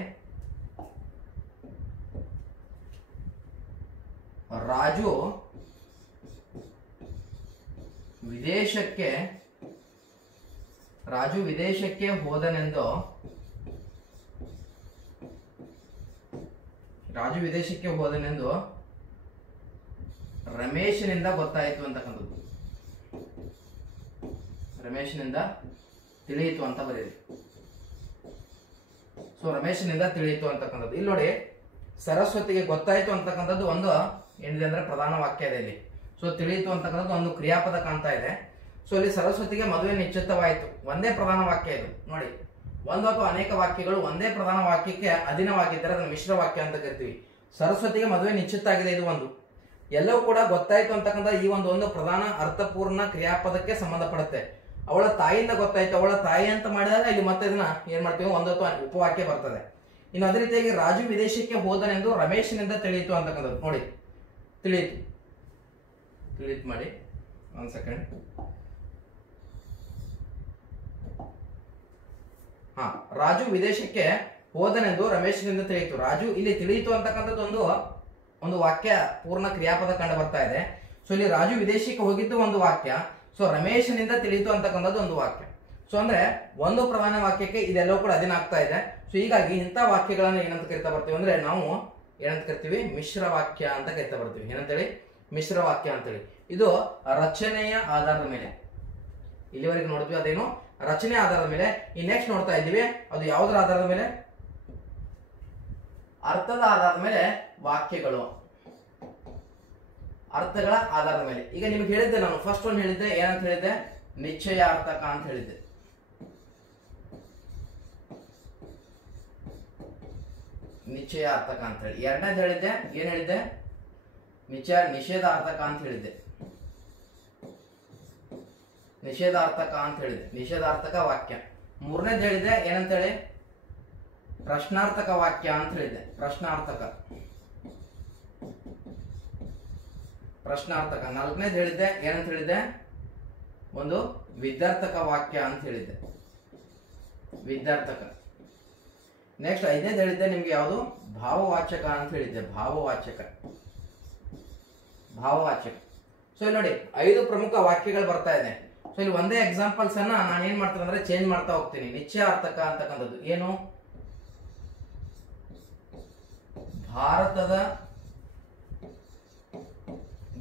ರಾಜು ವಿದೇಶಕ್ಕೆ ಹೋದನೆಂದು ರಮೇಶನಿಂದ ಗೊತ್ತಾಯಿತು ಅಂತಕ್ಕಂಥದ್ದು. ರಮೇಶನಿಂದ ತಿಳಿಯಿತು ಅಂತ ಬರೀರಿ. ಸೊ ರಮೇಶನಿಂದ ತಿಳಿಯಿತು ಅಂತಕ್ಕಂಥದ್ದು. ಇಲ್ಲಿ ನೋಡಿ, ಸರಸ್ವತಿಗೆ ಗೊತ್ತಾಯಿತು ಅಂತಕ್ಕಂಥದ್ದು ಒಂದು ಏನಿದೆ ಅಂದ್ರೆ ಪ್ರಧಾನ ವಾಕ್ಯ ಇದೆ ಇಲ್ಲಿ. ಸೊ ತಿಳಿಯಿತು ಅಂತಕ್ಕಂಥದ್ದು ಒಂದು ಕ್ರಿಯಾಪದ ಕಾಣ್ತಾ ಇದೆ. ಸೊ ಇಲ್ಲಿ ಸರಸ್ವತಿಗೆ ಮದುವೆ ನಿಶ್ಚಿತವಾಯಿತು, ಒಂದೇ ಪ್ರಧಾನ ವಾಕ್ಯ ಇದು. ನೋಡಿ, ಒಂದು ಅಥವಾ ಅನೇಕ ವಾಕ್ಯಗಳು ಒಂದೇ ಪ್ರಧಾನ ವಾಕ್ಯಕ್ಕೆ ಅಧೀನವಾಗಿದ್ದರೆ ಅದನ್ನು ಮಿಶ್ರ ವಾಕ್ಯ ಅಂತ ಕರಿತೀವಿ. ಸರಸ್ವತಿಗೆ ಮದುವೆ ನಿಶ್ಚಿತ ಆಗಿದೆ, ಇದು ಒಂದು. ಎಲ್ಲವೂ ಕೂಡ ಗೊತ್ತಾಯ್ತು ಅಂತಕ್ಕಂಥ ಈ ಒಂದು ಪ್ರಧಾನ ಅರ್ಥಪೂರ್ಣ ಕ್ರಿಯಾಪದಕ್ಕೆ ಸಂಬಂಧಪಡುತ್ತೆ. ಅವಳ ತಾಯಿಯಿಂದ ಗೊತ್ತಾಯ್ತು, ಅವಳ ತಾಯಿ ಅಂತ ಮಾಡಿದಾಗ ಇಲ್ಲಿ ಮತ್ತೆ ಇದನ್ನ ಏನ್ ಮಾಡ್ತೀವಿ, ಒಂದು ಅಥವಾ ಉಪವಾಕ್ಯ ಬರ್ತದೆ. ಇನ್ನು ಅದೇ ರೀತಿಯಾಗಿ ರಾಜು ವಿದೇಶಕ್ಕೆ ಹೋದನೆಂದು ರಮೇಶನಿಂದ ತಿಳಿಯಿತು ಅಂತಕ್ಕಂಥದ್ದು. ನೋಡಿ, ತಿಳಿಯಿತು ಮಾಡಿ, ಒಂದ್ ಸೆಕೆಂಡ್. ರಾಜು ವಿದೇಶಕ್ಕೆ ಹೋದನೆಂದು ರಮೇಶನಿಂದ ತಿಳಿಯಿತು. ರಾಜು ಇಲ್ಲಿ ತಿಳಿಯಿತು ಅಂತಕ್ಕಂಥದ್ದು ಒಂದು ವಾಕ್ಯ ಪೂರ್ಣ ಕ್ರಿಯಾಪದ ಕಂಡು ಬರ್ತಾ ಇದೆ. ಸೊ ಇಲ್ಲಿ ರಾಜು ವಿದೇಶಕ್ಕೆ ಹೋಗಿದ್ದು ಒಂದು ವಾಕ್ಯ. ಸೊ ರಮೇಶನಿಂದ ತಿಳಿಯಿತು ಅಂತಕ್ಕಂಥದ್ದು ಒಂದು ವಾಕ್ಯ. ಸೊ ಅಂದ್ರೆ ಒಂದು ಪ್ರಧಾನ ವಾಕ್ಯಕ್ಕೆ ಇದೆಲ್ಲವೂ ಕೂಡ ಅಧೀನ ಆಗ್ತಾ ಇದೆ. ಸೊ ಹೀಗಾಗಿ ಇಂಥ ವಾಕ್ಯಗಳನ್ನ ಏನಂತ ಕರಿತಾ ಬರ್ತೀವಿ ಅಂದ್ರೆ ನಾವು ಏನಂತ ಕರಿತೀವಿ, ಮಿಶ್ರ ವಾಕ್ಯ ಅಂತ ಕರಿತಾ ಬರ್ತೀವಿ. ಏನಂತೇಳಿ, ಮಿಶ್ರ ವಾಕ್ಯ ಅಂತೇಳಿ. ಇದು ರಚನೆಯ ಆಧಾರದ ಮೇಲೆ, ಇಲ್ಲಿವರೆಗೆ ನೋಡಿದ್ವಿ ಅದೇನು ರಚನೆ ಆಧಾರದ ಮೇಲೆ. ಈ ನೆಕ್ಸ್ಟ್ ನೋಡ್ತಾ ಇದ್ದೀವಿ, ಅದು ಯಾವುದರ ಆಧಾರದ ಮೇಲೆ, ಅರ್ಥದ ಆಧಾರದ ಮೇಲೆ ವಾಕ್ಯಗಳು, ಅರ್ಥಗಳ ಆಧಾರದ ಮೇಲೆ. ಈಗ ನಿಮ್ಗೆ ಹೇಳಿದ್ದೆ ನಾನು, ಫಸ್ಟ್ ಒಂದು ಹೇಳಿದ್ದೆ, ಏನಂತ ಹೇಳಿದ್ದೆ, ನಿಶ್ಚಯಾರ್ಥಕ ಅಂತ ಹೇಳಿದ್ದೆ. ನಿಶ್ಚಯಾರ್ಥಕ ಅಂತ ಹೇಳಿ. ಎರಡನೇದು ಹೇಳಿದ್ದೆ, ಏನ್ ಹೇಳಿದ್ದೆ, ನಿಷೇಧಾರ್ಥಕ ಅಂತ ಹೇಳಿದ್ದೆ. ನಿಷೇಧಾರ್ಥಕ ಅಂತ ಹೇಳಿದೆ, ನಿಷೇಧಾರ್ಥಕ ವಾಕ್ಯ. ಮೂರನೇದು ಹೇಳಿದ್ದೆ, ಏನಂತ ಹೇಳಿ, ಪ್ರಶ್ನಾರ್ಥಕ ವಾಕ್ಯ ಅಂತ ಹೇಳಿದ್ದೆ. ಪ್ರಶ್ನಾರ್ಥಕ. ನಾಲ್ಕನೇದು ಹೇಳಿದ್ದೆ, ಏನಂತ ಹೇಳಿದ್ದೆ, ಒಂದು ವಿದ್ಯಾರ್ಥಕ ವಾಕ್ಯ ಅಂತ ಹೇಳಿದ್ದೆ, ವಿದ್ಯಾರ್ಥಕ. ನೆಕ್ಸ್ಟ್ ಐದನೇದು ಹೇಳಿದ್ದೆ ನಿಮ್ಗೆ ಯಾವುದು, ಭಾವವಾಚಕ ಅಂತ ಹೇಳಿದ್ದೆ, ಭಾವವಾಚಕ. ಸೊ ಇಲ್ಲಿ ನೋಡಿ, 5 ಪ್ರಮುಖ ವಾಕ್ಯಗಳು ಬರ್ತಾ ಇದೆ. ಸೊ ಇಲ್ಲಿ ಒಂದೇ ಎಕ್ಸಾಂಪಲ್ಸ್ ಅನ್ನ ನಾನು ಏನ್ ಮಾಡ್ತೀನಿ ಅಂದ್ರೆ ಚೇಂಜ್ ಮಾಡ್ತಾ ಹೋಗ್ತೀನಿ. ನಿಶ್ಚಯಾರ್ಥಕ ಅಂತಕ್ಕಂಥದ್ದು ಏನು, ಭಾರತದ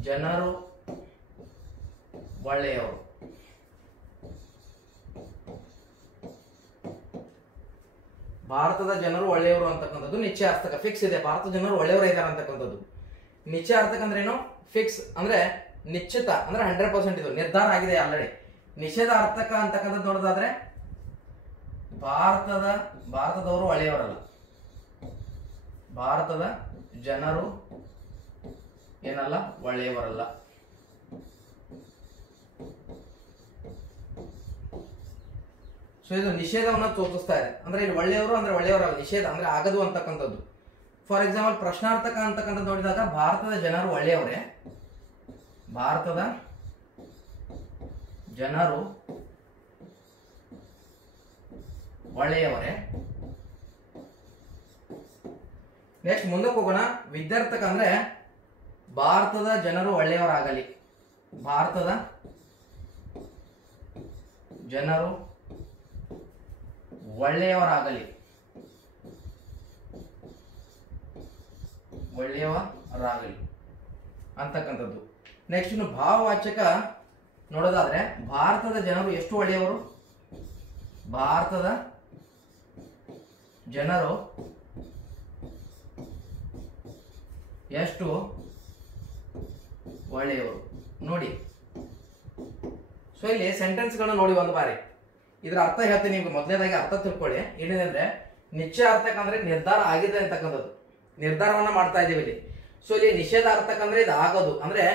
ಜನರು ಒಳ್ಳೆಯವರು. ಭಾರತದ ಜನರು ಒಳ್ಳೆಯವರು ಅಂತಕ್ಕಂಥದ್ದು ನಿಶ್ಚಯಾರ್ಥಕ, ಫಿಕ್ಸ್ ಇದೆ. ಭಾರತದ ಜನರು ಒಳ್ಳೆಯವರು ಇದ್ದಾರೆ ಅಂತಕ್ಕಂಥದ್ದು. ನಿಶ್ಚಯಾರ್ಥಕ ಅಂದ್ರೆ ಏನು, ಫಿಕ್ಸ್ ಅಂದ್ರೆ ನಿಶ್ಚಿತ ಅಂದ್ರೆ 100% ಇದು ನಿರ್ಧಾರ ಆಗಿದೆ ಆಲ್ರೆಡಿ. ನಿಷೇಧಾರ್ಥಕ ಅಂತಕ್ಕಂಥದ್ದು ನೋಡೋದಾದ್ರೆ ಭಾರತದವರು ಒಳ್ಳೆಯವರಲ್ಲ, ಭಾರತದ ಜನರು ಏನಲ್ಲ, ಒಳ್ಳೆಯವರಲ್ಲ. ಸೊ ಇದು ನಿಷೇಧವನ್ನ ತೋರಿಸ್ತಾ ಇದೆ. ಅಂದ್ರೆ ಇಲ್ಲಿ ಒಳ್ಳೆಯವರು ಅಂದ್ರೆ ಒಳ್ಳೆಯವರಲ್ಲ, ನಿಷೇಧ ಅಂದ್ರೆ ಆಗದು ಅಂತಕ್ಕಂಥದ್ದು. ಫಾರ್ ಎಕ್ಸಾಂಪಲ್ ಪ್ರಶ್ನಾರ್ಥಕ ಅಂತಕ್ಕಂಥದ್ದು ನೋಡಿದಾಗ ಭಾರತದ ಜನರು ಒಳ್ಳೆಯವರೇ, ಭಾರತದ ಜನರು ಒಳ್ಳೆಯವರೇ. ನೆಕ್ಸ್ಟ್ ಮುಂದಕ್ಕೆ ಹೋಗೋಣ. ವಿದ್ಯಾರ್ಥಕ ಅಂದ್ರೆ ಭಾರತದ ಜನರು ಒಳ್ಳೆಯವರಾಗಲಿ, ಭಾರತದ ಜನರು ಒಳ್ಳೆಯವರಾಗಲಿ, ಅಂತಕ್ಕಂಥದ್ದು. ನೆಕ್ಸ್ಟ್ ಇನ್ನು ಭಾವವಾಚಕ ನೋಡೋದಾದ್ರೆ ಭಾರತದ ಜನರು ಎಷ್ಟು ಒಳ್ಳೆಯವರು, ಭಾರತದ ಜನರು ಎಷ್ಟು ಒಳ್ಳೆಯವರು. ನೋಡಿ, ಸೊ ಇಲ್ಲಿ ಸೆಂಟೆನ್ಸ್ ಗಳನ್ನ ನೋಡಿ ಒಂದು ಬಾರಿ, ಇದರ ಅರ್ಥ ಹೇಳ್ತೀನಿ ನಿಮ್ಗೆ. ಮೊದಲನೇದಾಗಿ ಅರ್ಥ ತಿಳ್ಕೊಳ್ಳಿ. ಏನಿದೆ ಅಂದ್ರೆ ನಿಶ್ಚಯಾರ್ಥಕ ಅಂದ್ರೆ ನಿರ್ಧಾರ ಆಗಿದೆ ಅಂತಕ್ಕಂಥದ್ದು, ನಿರ್ಧಾರವನ್ನ ಮಾಡ್ತಾ ಇದೀವಿ ಇಲ್ಲಿ. ಸೊ ಇಲ್ಲಿ ನಿಷೇಧಾರ್ಥಕ ಅಂದ್ರೆ ಇದು ಆಗೋದು, ಅಂದ್ರೆ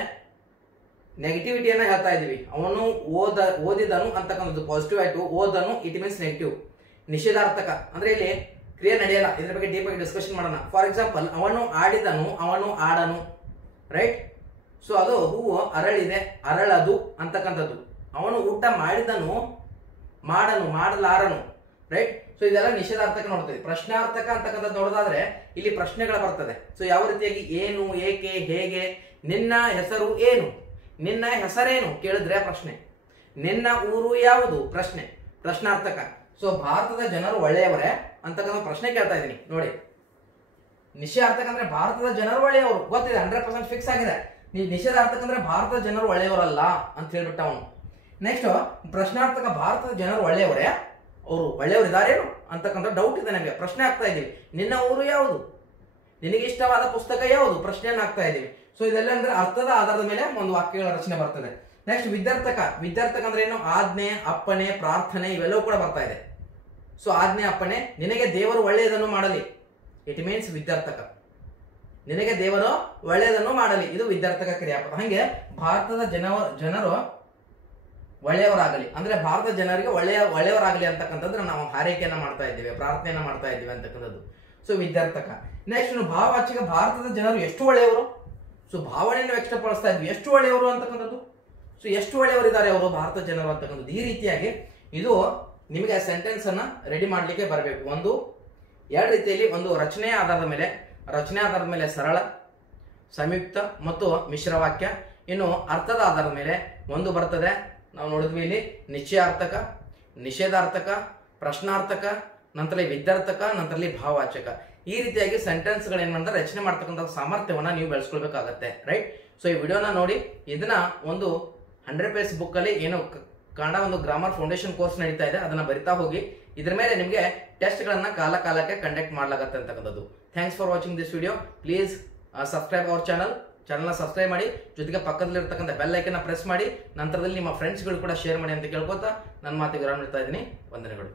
ನೆಗೆಟಿವಿಟಿಯನ್ನ ಹೇಳ್ತಾ ಇದೀವಿ. ಅವನು ಓದಿದನು ಅಂತಕ್ಕಂಥದ್ದು ಪಾಸಿಟಿವ್ ಆಯ್ತು, ಓದನು ಇಟ್ ಮೀನ್ಸ್ ನೆಗೆಟಿವ್. ನಿಷೇಧಾರ್ಥಕ ಅಂದ್ರೆ ಇಲ್ಲಿ ಕ್ರಿಯೆ ನಡೆಯಲ್ಲ. ಇದ್ರ ಬಗ್ಗೆ ಡೀಪ್ ಆಗಿ ಡಿಸ್ಕಷನ್ ಮಾಡೋಣ. ಫಾರ್ ಎಕ್ಸಾಂಪಲ್, ಅವನು ಆಡಿದನು, ಅವನು ಆಡನು, ರೈಟ್. ಸೊ ಅದು ಹೂವು ಅರಳಿದೆ, ಅರಳದು ಅಂತಕ್ಕಂಥದ್ದು. ಅವನು ಊಟ ಮಾಡಿದನು, ಮಾಡನು, ಮಾಡಲಾರನು, ರೈಟ್. ಸೊ ಇದೆಲ್ಲ ನಿಷೇಧಾರ್ಥಕ ನೋಡ್ತೀವಿ. ಪ್ರಶ್ನಾರ್ಥಕ ಅಂತಕ್ಕಂಥದ್ದು ನೋಡೋದಾದ್ರೆ ಇಲ್ಲಿ ಪ್ರಶ್ನೆಗಳು ಬರ್ತದೆ. ಸೊ ಯಾವ ರೀತಿಯಾಗಿ ಏನು, ಏಕೆ, ಹೇಗೆ, ನಿನ್ನ ಹೆಸರು ಏನು, ನಿನ್ನ ಹೆಸರೇನು ಕೇಳಿದ್ರೆ ಪ್ರಶ್ನೆ, ನಿನ್ನ ಊರು ಯಾವುದು ಪ್ರಶ್ನೆ, ಪ್ರಶ್ನಾರ್ಥಕ. ಸೊ ಭಾರತದ ಜನರು ಒಳ್ಳೆಯವರೇ ಅಂತಕ್ಕಂಥ ಪ್ರಶ್ನೆ ಕೇಳ್ತಾ ಇದ್ದೀನಿ ನೋಡಿ. ನಿಷೇಧಾರ್ಥಕ ಅಂದ್ರೆ ಭಾರತದ ಜನರು ಒಳ್ಳೆಯವರು ಗೊತ್ತಿದೆ, 100% ಫಿಕ್ಸ್ ಆಗಿದೆ. ನಿಷೇಧಾರ್ಥಕ ಅಂದ್ರೆ ಭಾರತದ ಜನರು ಒಳ್ಳೆಯವರಲ್ಲ ಅಂತ ಹೇಳ್ಬಿಟ್ಟ ಅವನು. ನೆಕ್ಸ್ಟ್ ಪ್ರಶ್ನಾರ್ಥಕ, ಭಾರತದ ಜನರು ಒಳ್ಳೆಯವರೇ, ಅವರು ಒಳ್ಳೆಯವರು ಇದಾರೇನು ಅಂತಕ್ಕಂಥ ಡೌಟ್ ಇದೆ ನಮಗೆ. ಪ್ರಶ್ನೆ ಆಗ್ತಾ ಇದೀವಿ, ನಿನ್ನ ಊರು ಯಾವುದು, ನಿನಗೆ ಇಷ್ಟವಾದ ಪುಸ್ತಕ ಯಾವುದು ಪ್ರಶ್ನೆಯನ್ನು ಆಗ್ತಾ ಇದೀವಿ. ಸೊ ಇದೆಲ್ಲ ಅಂದ್ರೆ ಅರ್ಥದ ಆಧಾರದ ಮೇಲೆ ಒಂದು ವಾಕ್ಯಗಳ ರಚನೆ ಬರ್ತದೆ. ನೆಕ್ಸ್ಟ್ ವಿದ್ಯಾರ್ಥಕ. ವಿದ್ಯಾರ್ಥಕ ಅಂದ್ರೆ ಏನು, ಆಜ್ಞೆ, ಅಪ್ಪಣೆ, ಪ್ರಾರ್ಥನೆ ಇವೆಲ್ಲವೂ ಕೂಡ ಬರ್ತಾ ಇದೆ. ಸೊ ಆಜ್ಞೆ, ಅಪ್ಪಣೆ, ನಿನಗೆ ದೇವರು ಒಳ್ಳೆಯದನ್ನು ಮಾಡಲಿ, ಇಟ್ ಮೀನ್ಸ್ ವಿದ್ಯಾರ್ಥಕ. ನಿನಗೆ ದೇವರು ಒಳ್ಳೆಯದನ್ನು ಮಾಡಲಿ, ಇದು ವಿದ್ಯಾರ್ಥಕ ಕ್ರಿಯಾಪದ. ಹಂಗೆ ಭಾರತದ ಜನರು ಒಳ್ಳೆಯವರಾಗಲಿ ಅಂದ್ರೆ ಭಾರತದ ಜನರಿಗೆ ಒಳ್ಳೆಯವರಾಗಲಿ ಅಂತಕ್ಕಂಥದ್ದು ನಾವು ಹಾರೈಕೆಯನ್ನ ಮಾಡ್ತಾ ಇದ್ದೀವಿ, ಪ್ರಾರ್ಥನೆಯನ್ನ ಮಾಡ್ತಾ ಇದ್ದೀವಿ ಅಂತಕ್ಕಂಥದ್ದು. ಸೊ ವಿದ್ಯಾರ್ಥಕ. ನೆಕ್ಸ್ಟ್ ಭಾವವಾಚಕ, ಭಾರತದ ಜನರು ಎಷ್ಟು ಒಳ್ಳೆಯವರು. ಸೊ ಭಾವನೆಯನ್ನು ವ್ಯಕ್ತಪಡಿಸ್ತಾ ಇದ್ವಿ, ಎಷ್ಟು ಒಳ್ಳೆಯವರು ಅಂತಕ್ಕಂಥದ್ದು. ಸೊ ಎಷ್ಟು ಒಳ್ಳೆಯವರು ಇದ್ದಾರೆ ಅವರು ಭಾರತದ ಜನರು ಅಂತಕ್ಕಂಥದ್ದು. ಈ ರೀತಿಯಾಗಿ ಇದು ನಿಮಗೆ ಸೆಂಟೆನ್ಸ್ ಅನ್ನ ರೆಡಿ ಮಾಡ್ಲಿಕ್ಕೆ ಬರಬೇಕು. ಎರಡು ರೀತಿಯಲ್ಲಿ, ಒಂದು ರಚನೆಯ ಆಧಾರದ ಮೇಲೆ ಸರಳ, ಸಂಯುಕ್ತ ಮತ್ತು ಮಿಶ್ರ ವಾಕ್ಯ. ಇನ್ನು ಅರ್ಥದ ಆಧಾರದ ಮೇಲೆ ಒಂದು ಬರ್ತದೆ, ನಾವು ನೋಡಿದ್ವಿ ಇಲ್ಲಿ ನಿಶ್ಚಯಾರ್ಥಕ, ನಿಷೇಧಾರ್ಥಕ, ಪ್ರಶ್ನಾರ್ಥಕ, ನಂತರ ವಿದ್ಯಾರ್ಥಕ, ನಂತರ ಭಾವವಾಚಕ. ಈ ರೀತಿಯಾಗಿ ಸೆಂಟೆನ್ಸ್ ಗಳು ಏನ್ ಮಾಡ್ತಾರೆ ರಚನೆ ಮಾಡ್ತಕ್ಕಂಥ ಸಾಮರ್ಥ್ಯವನ್ನ ನೀವು ಬೆಳೆಸ್ಕೊಳ್ಬೇಕಾಗತ್ತೆ, ರೈಟ್. ಸೊ ಈ ವಿಡಿಯೋನ ನೋಡಿ ಇದನ್ನ ಒಂದು 100 ಪೇಜ್ ಬುಕ್ ಅಲ್ಲಿ ಏನು ಕನ್ನಡ ಒಂದು ಗ್ರಾಮರ್ ಫೌಂಡೇಶನ್ ಕೋರ್ಸ್ ನಡೀತಾ ಇದೆ, ಅದನ್ನ ಬರಿತಾ ಹೋಗಿ. ಇದ್ರ ಮೇಲೆ ನಿಮಗೆ ಟೆಸ್ಟ್ ಗಳನ್ನ ಕಾಲಕ್ಕೆ ಕಂಡಕ್ಟ್ ಮಾಡ್ಲಾಗತ್ತೆ ಅಂತಕ್ಕಂಥದ್ದು. Thanks for watching this video. Please subscribe hour ಚಾನಲ್ನ ಸಬ್ಸ್ಕ್ರೈಬ್ ಮಾಡಿ, ಜೊತೆಗೆ ಪಕ್ಕದಲ್ಲಿರ್ತಕ್ಕಂಥ ಬೆಲ್ ಐಕನ್ ಪ್ರೆಸ್ ಮಾಡಿ, ನಂತರದಲ್ಲಿ ನಿಮ್ಮ ಫ್ರೆಂಡ್ಸ್ಗಳು ಕೂಡ ಶೇರ್ ಮಾಡಿ ಅಂತ ಕೇಳ್ಕೊತಾ ನನ್ನ ಮಾತಿಗೆ ವಿರಾಮ ನೀಡ್ತಾ ಇದ್ದೀನಿ. ವಂದನೆಗಳು.